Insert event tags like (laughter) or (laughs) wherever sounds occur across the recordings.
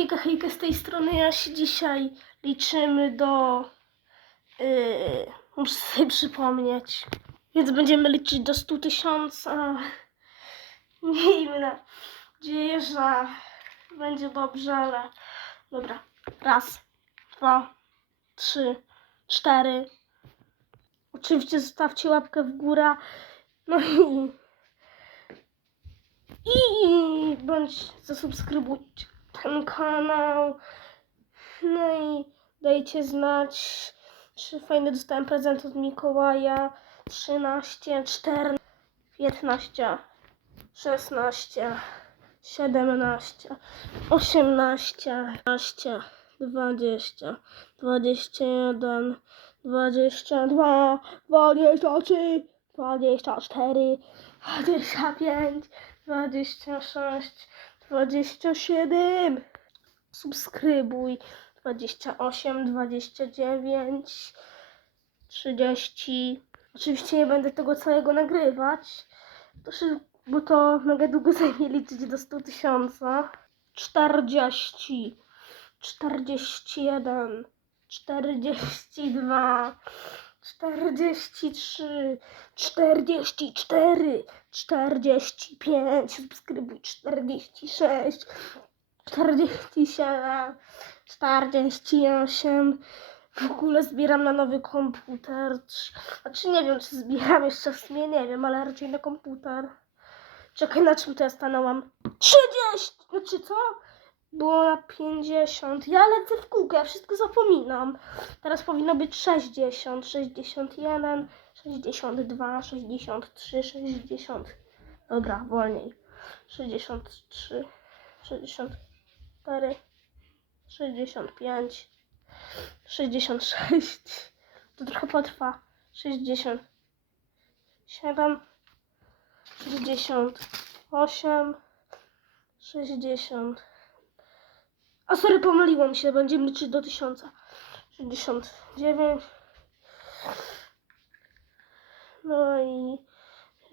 Hejka, hejka z tej strony Jasi. Dzisiaj liczymy do... Yy, muszę sobie przypomnieć. Więc będziemy liczyć do 100 tysięcy. Miejmy nadzieję, że będzie dobrze, ale... Dobra. Raz, dwa, trzy, cztery. Oczywiście zostawcie łapkę w górę. No i... I bądź zasubskrybujcie ten kanał. No i dajcie znać, czy fajny dostałem prezent od Mikołaja. 13, 14, 15, 16, 17, 18, 19, 20, 21, 22, 23, 24, 25, 26, 27. Subskrybuj. 28, 29, 30. Oczywiście nie będę tego całego nagrywać, bo to mega długo (laughs) zajmie liczyć do 100 tysięcy. 40, 41, 42, 43, 44, 45, subskrybuj 46, 47, 48. W ogóle zbieram na nowy komputer. Znaczy nie wiem, czy zbieram jeszcze w sumie, nie wiem, ale raczej na komputer. Czekaj, na czym to ja stanęłam? 30! Znaczy co? Było na 50. Ja lecę w kółko, ja wszystko zapominam. Teraz powinno być 60, 61, 62, 63, 60. Dobra, wolniej. 63, 64, 65, 66. To trochę potrwa. 67, 68, 60. A sorry, pomyliłam się, będziemy liczyć do 1000. 69. No i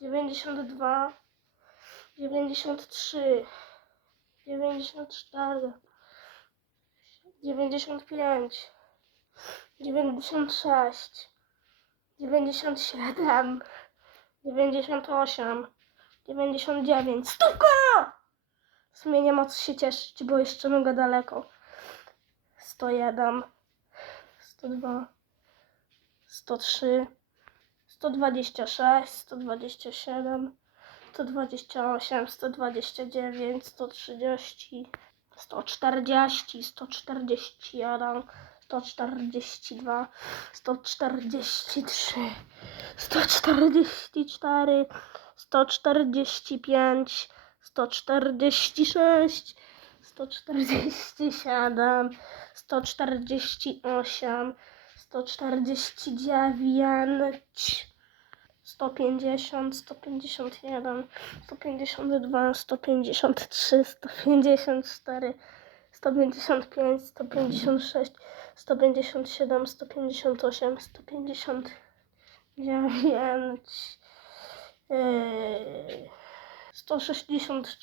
92, 93, 94, 95, 96, 97, 98, 99. Stówka! W sumie nie ma co się cieszyć, bo jeszcze mega daleko. 101, 102, 103, 126, 127, 128, 129, 130, 140, 141, 142, 143, 144, 145, 146, 147, 148, 149, 150, 151, 152, 153, 154, 155, 156, 157, 158, 159, yy, 164,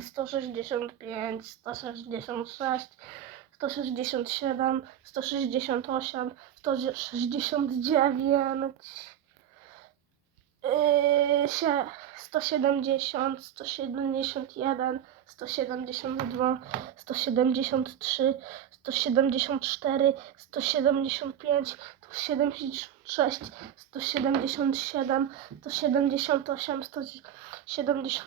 165, 166, 167, 168, 169, Yy, się 170, 171, 172, 173, 174, 175, 176, 177, 178, 179,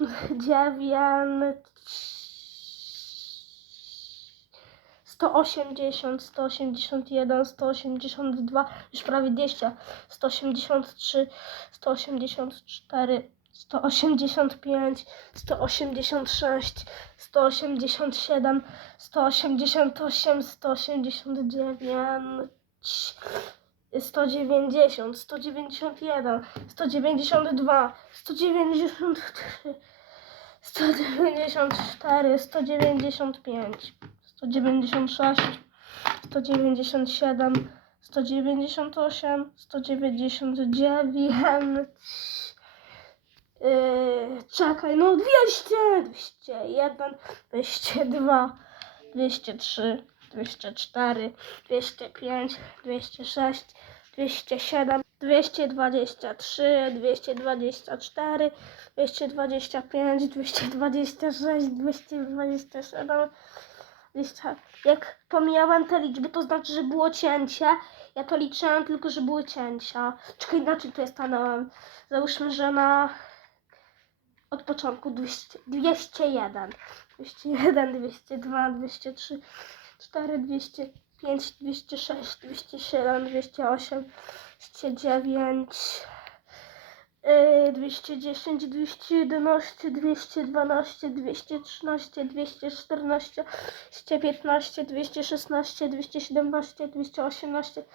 180, 181, 182, już prawie 200, 183, 184, 185, 186, 187, 188, 189, 190, 191, 192, 193, 194, 195, 196, 197, 198, 199, Yy, czekaj, no 200, 201, 202, 203, 204, 205, 206, 207, 223, 224, 225, 226, 227, 200. Jak pomijałam te liczby, to znaczy, że było cięcie. Ja to liczyłam tylko, że były cięcia. Czekaj, inaczej ja stanąłem. Załóżmy, że na od początku 200, 201, 201, 202, 203, 4, 205, 206, 207, 208, 209, yy, 210, 211, 212, 213, 214, 215, 216, 217, 218,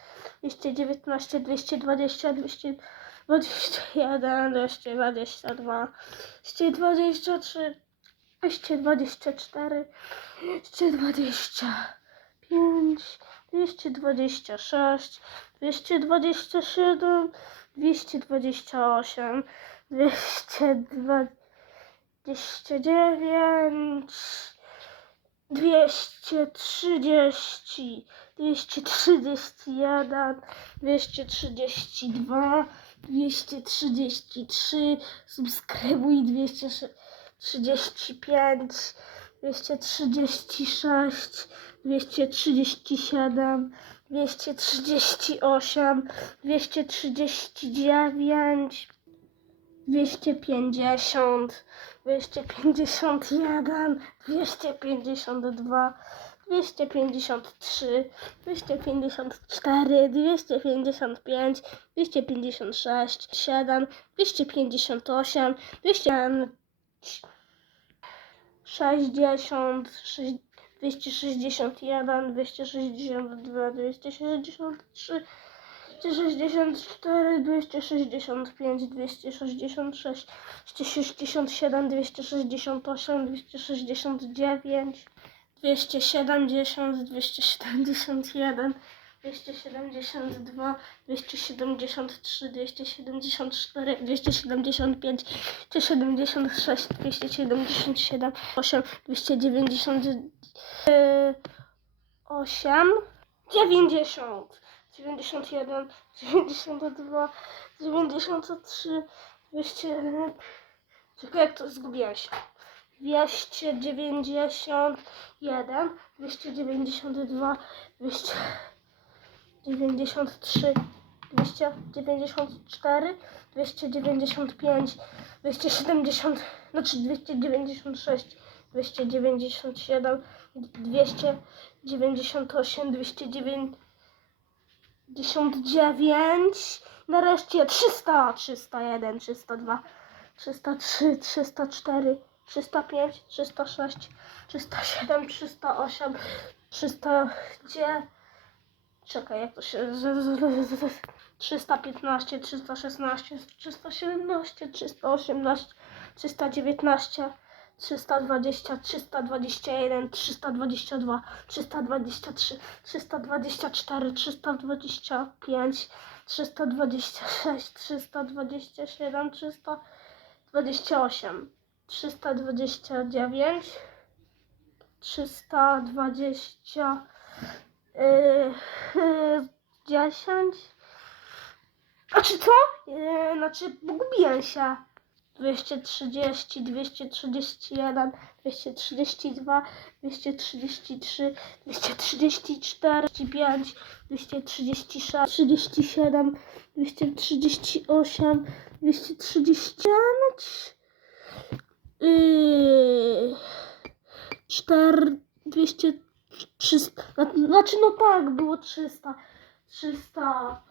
219, 220, 200 21, 222, 223, 224, 225, 226, 227, 228, 229, 230, 231, 232, 233, subskrybuj 235, 236, 237, 238, 239, 250, 251, 252, 253, 254, 255, 256, 7, 258, 200, 60, 261, 262, 263, 264, 265, 266, 267, 268, 269, 270, 271, 272, 273, 274, 275, 276, 277, 8, 290, 8, 90, 91, 92, 93, 200, czekaj jak to zgubiłem się. 291, 292, 293, 294, 295, 270, znaczy 296, 297, 298, 299, nareszcie 300, 301, 302, 303, 304, 305, 306, 307, 308, 309, czekaj, jak to się... z- z- z- z- 315, 316, 317, 318, 319, 320, 321, 322, 323, 324, 325, 326, 327, 328, 329, 320, yy, yy, 10, a czy co? Yy, znaczy, pogubiłem się. 230, 231, 232, 233, 234, 35, 236, 37, 238, 239, yy, 4, 200, 300, zna- znaczy no tak, było 300, 300,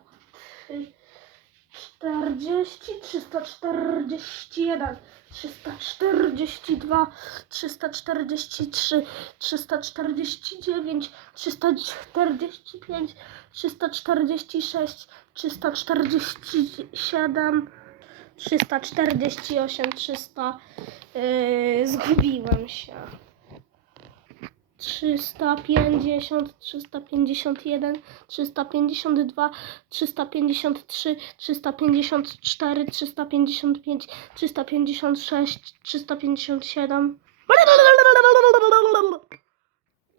yy, czterdzieści, trzysta czterdzieści jeden, trzysta czterdzieści dwa, trzysta czterdzieści trzy, trzysta czterdzieści dziewięć, trzysta czterdzieści pięć, trzysta czterdzieści sześć, trzysta czterdzieści siedem, trzysta czterdzieści osiem, trzysta. Yy, zgubiłem się. 350, 351, 352, 353, 354, 355, 356, 357.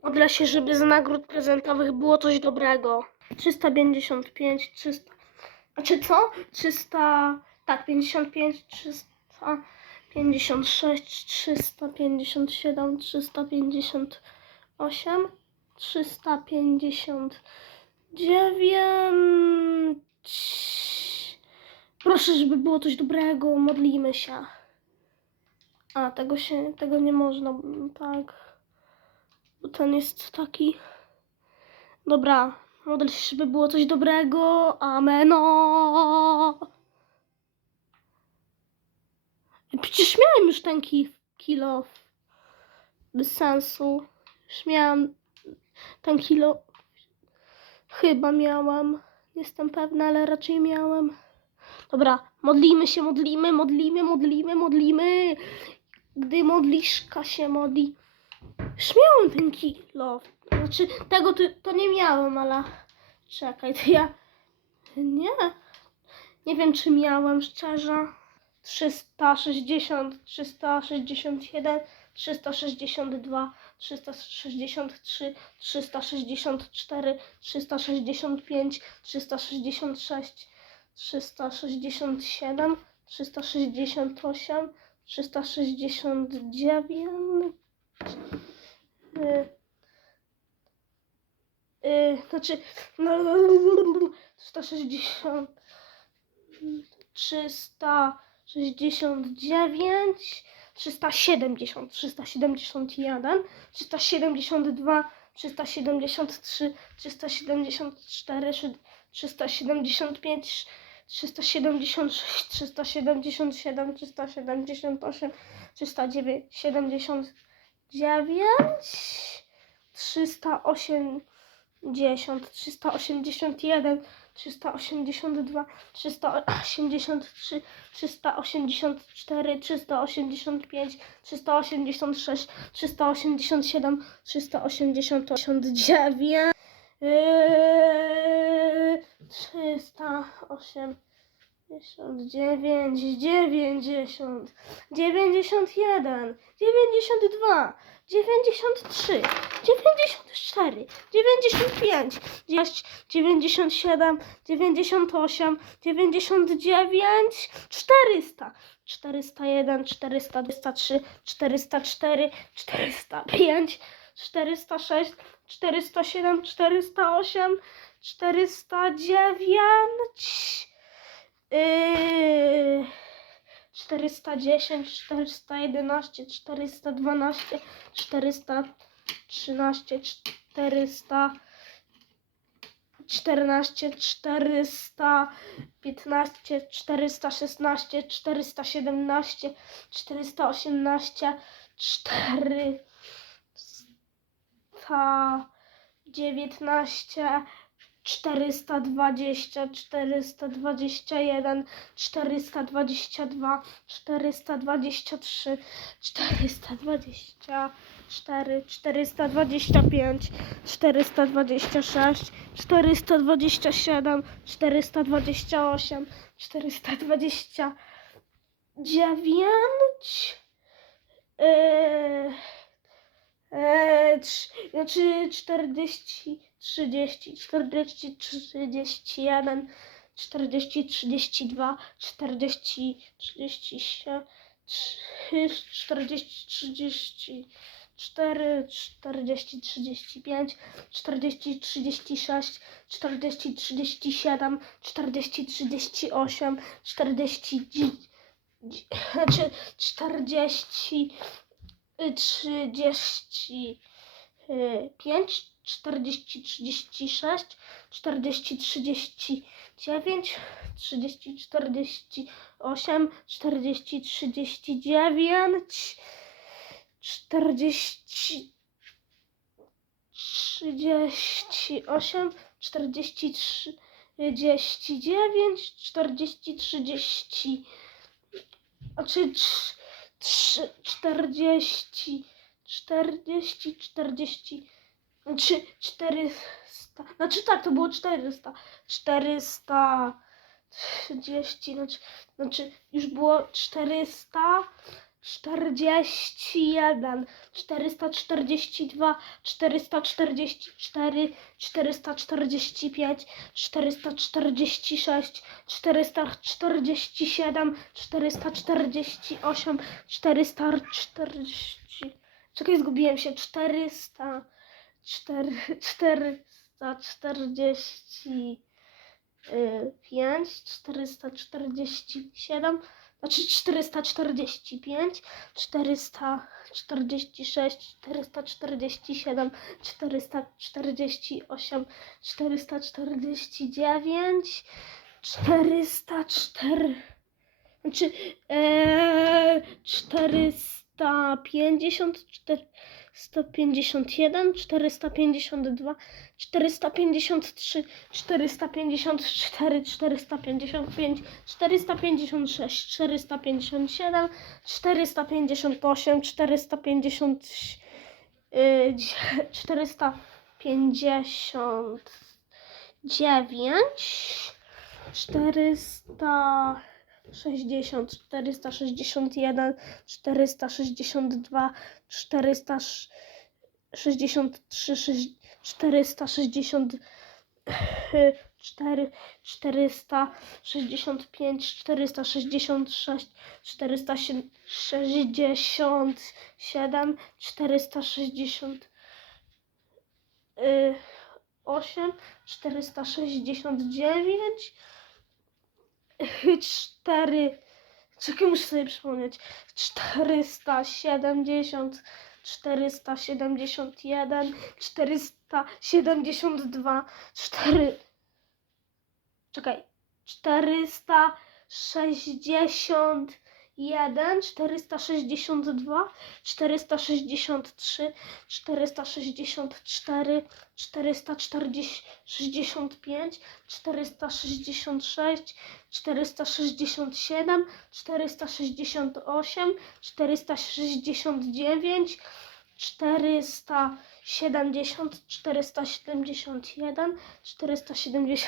Modlę się, żeby z nagród prezentowych było coś dobrego. 355, 300. A czy co? 300. Tak, 55, 356, 357, 350. 8, 359. Proszę, żeby było coś dobrego, modlimy się. A, tego się, tego nie można, tak. Bo ten jest taki. Dobra, modlę się, żeby było coś dobrego. Ameno. Przecież miałem już ten ki- kilo. Bez sensu. Już miałam ten kilo. Chyba miałam. Nie Jestem pewna, ale raczej miałam. Dobra, modlimy się, modlimy, modlimy, modlimy, modlimy. Gdy modliszka się modli. Już miałam ten kilo. Znaczy, tego to, to nie miałam, ale. Czekaj, to ja. Nie. Nie wiem, czy miałam szczerze. 360, 361, 362, 363, 364, 365, 366, 367, 368, 369. Y, y, znaczy, no, 360, 369, 370, 371, 372, 373, 374, 375, 376, 377, 378, 379, 380, 381, 382, 383, 384, 385, 386, 387, 389, yy, 308, 99, 90, 91, 92, 93, 94, 95, 97, 98, 99, 400, 401, 403, 404, 405, 406, 407, 408, 409, Yy, 410, 411, 412, 413, 400, 14, 415, 416, 417, 418, 419, 420, 421, 422, 423, 424, 425, 426, 427, 428, 429, yy, Eee, trz- znaczy 40, 30, 40, 31, 40, 32, 40, 37, 40, 34, 40, 35, 40, 36, 40, 37, 40, 38, 40, dzi- dzi- znaczy 40, 35, 40, 36, 40, 39, 30, 48, 40, 39, 40, 38, 40, 39, 40, 30, znaczy trz- trz- 40, 40, 40, znaczy 400, znaczy tak, to było 400, 430, znaczy, znaczy już było 441, 442, 444, 445, 446, 447, 448, 440. Czekaj, zgubiłem się. 400, 4, 440. 5, 447, znaczy 445, 446, 447, 448, 449, 404, znaczy e, 450, 451, 452, 453, 454, 455, 456, 457, 458, 450, y, 459, 400 60, 461, 462, 463, 460, 4, 465, 466, 467, 468, 469, cztery. Czekaj, muszę sobie przypomnieć. 470, 471, 472, 4. Czekaj. 461, 462, 463, 464, 440, 65, 466, 467, 468, 469, 470, 471, 472,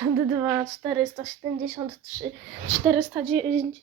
473, 409,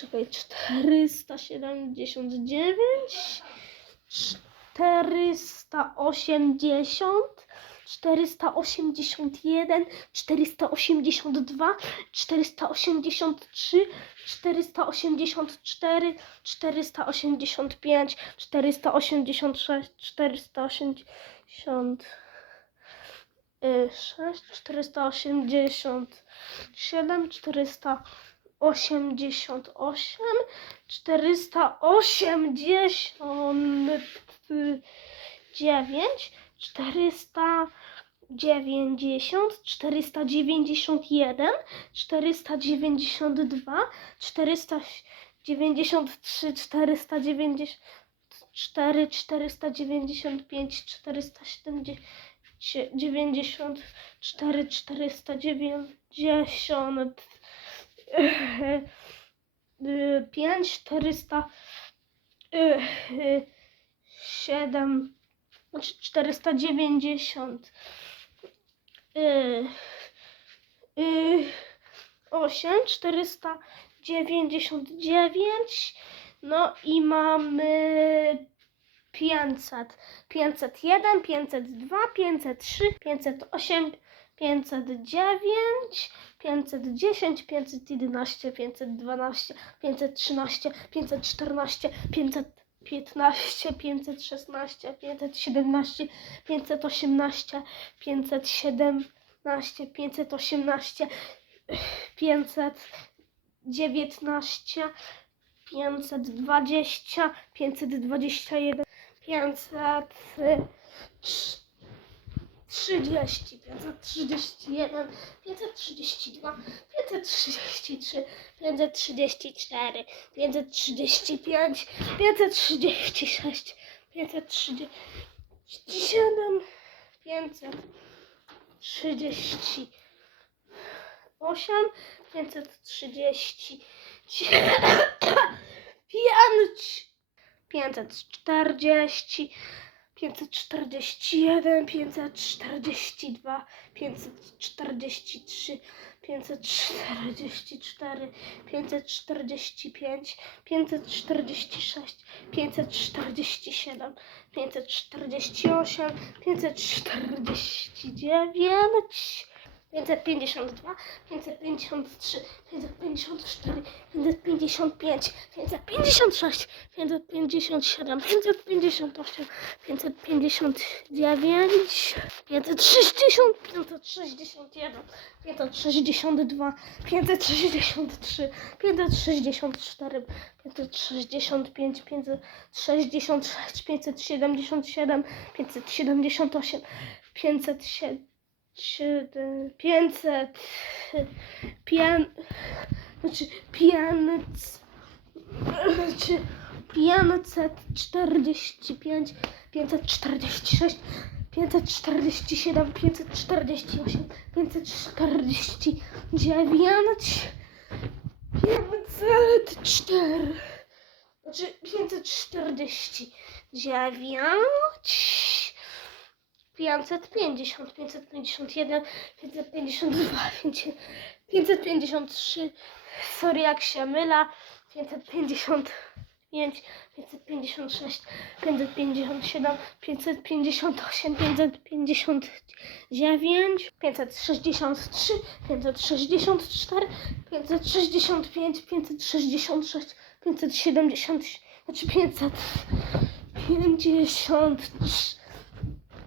czekaj, 479, 480, 481, 482, 483, 484, 485, 486, 480, 6, 487, 488, 489, 490, 491, 492, 493, 494, 495, 470, 94, 490, 5, 400, 7, 490, 8, 499, no i mamy 500, 501, 502, 503, 508, 509, 510, 511, 512, 513, 514, 515, 516, 517, 518, 517, 518, 519, 520, 521, 530, 531, 532, 533, 534, 535, 536, 537, 530, 8, 530, 5, 540, 541, 542, 543, 544, 545, 546, 547, 548, 549, 552, 553, 554, 555, 556, 557, 558, 559, 560, 561, 562, 563, 564, 565, 566, 577, 578, 507, siedem, pięćset, pian, znaczy pianc, znaczy pięćset czterdzieści pięć, pięćset czterdzieści sześć, pięćset czterdzieści siedem, pięćset czterdzieści osiem, pięćset czterdzieści dziewięć, pięćset cztery, znaczy pięćset czterdzieści dziewięć. 550, 551, 552, 553, sorry jak się myla, 555, 556, 557, 558, 559, 563, 564, 565, 566, 570, znaczy 553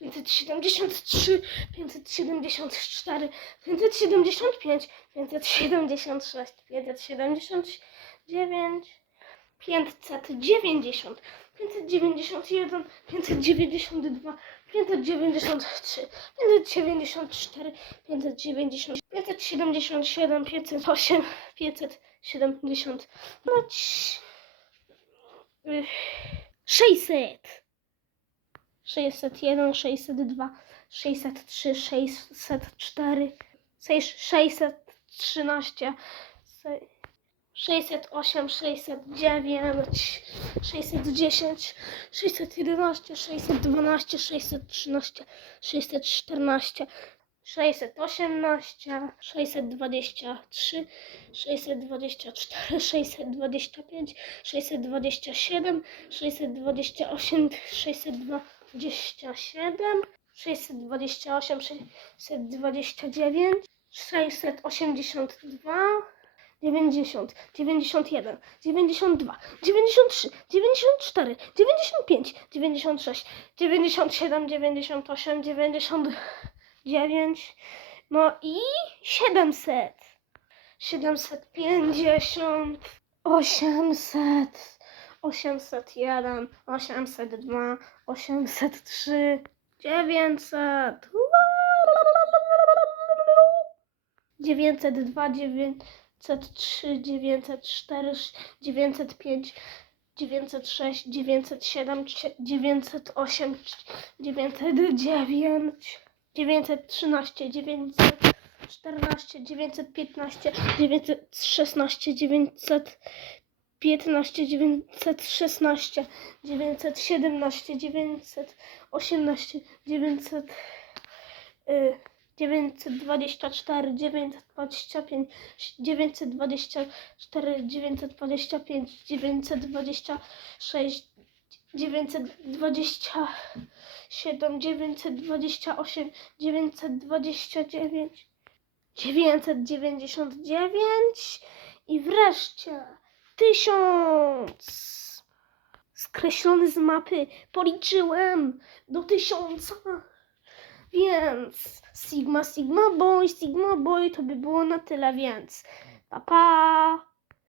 573, 574, 575, 576, 579, 590, 591, 592, 593, 594, 590, 577, 508, 570, no, ci- y, 600. 601, 602, 603, 604, 613, 608, 609, 610, 611, 612, 613, 614, 618, 623, 624, 625, 627, 628, 602, 27, 628, 629, 682, 90, 91, 92, 93, 94, 95, 96, 97, 98, 99, no i 700, 750, 800, 801, 802, 803, 900. 902, 903, 904, 905, 906, 907, 908, 909, 913, 914, 915, 916, 915, 916, 917, 918, 900, y, 924, 925, 924, 925, 926, 927, 928, 929, 999 i wreszcie 1000. Skreślony z mapy. Policzyłem do tysiąca. Więc Sigma, Sigma Boy, Sigma Boy to by było na tyle, więc pa pa!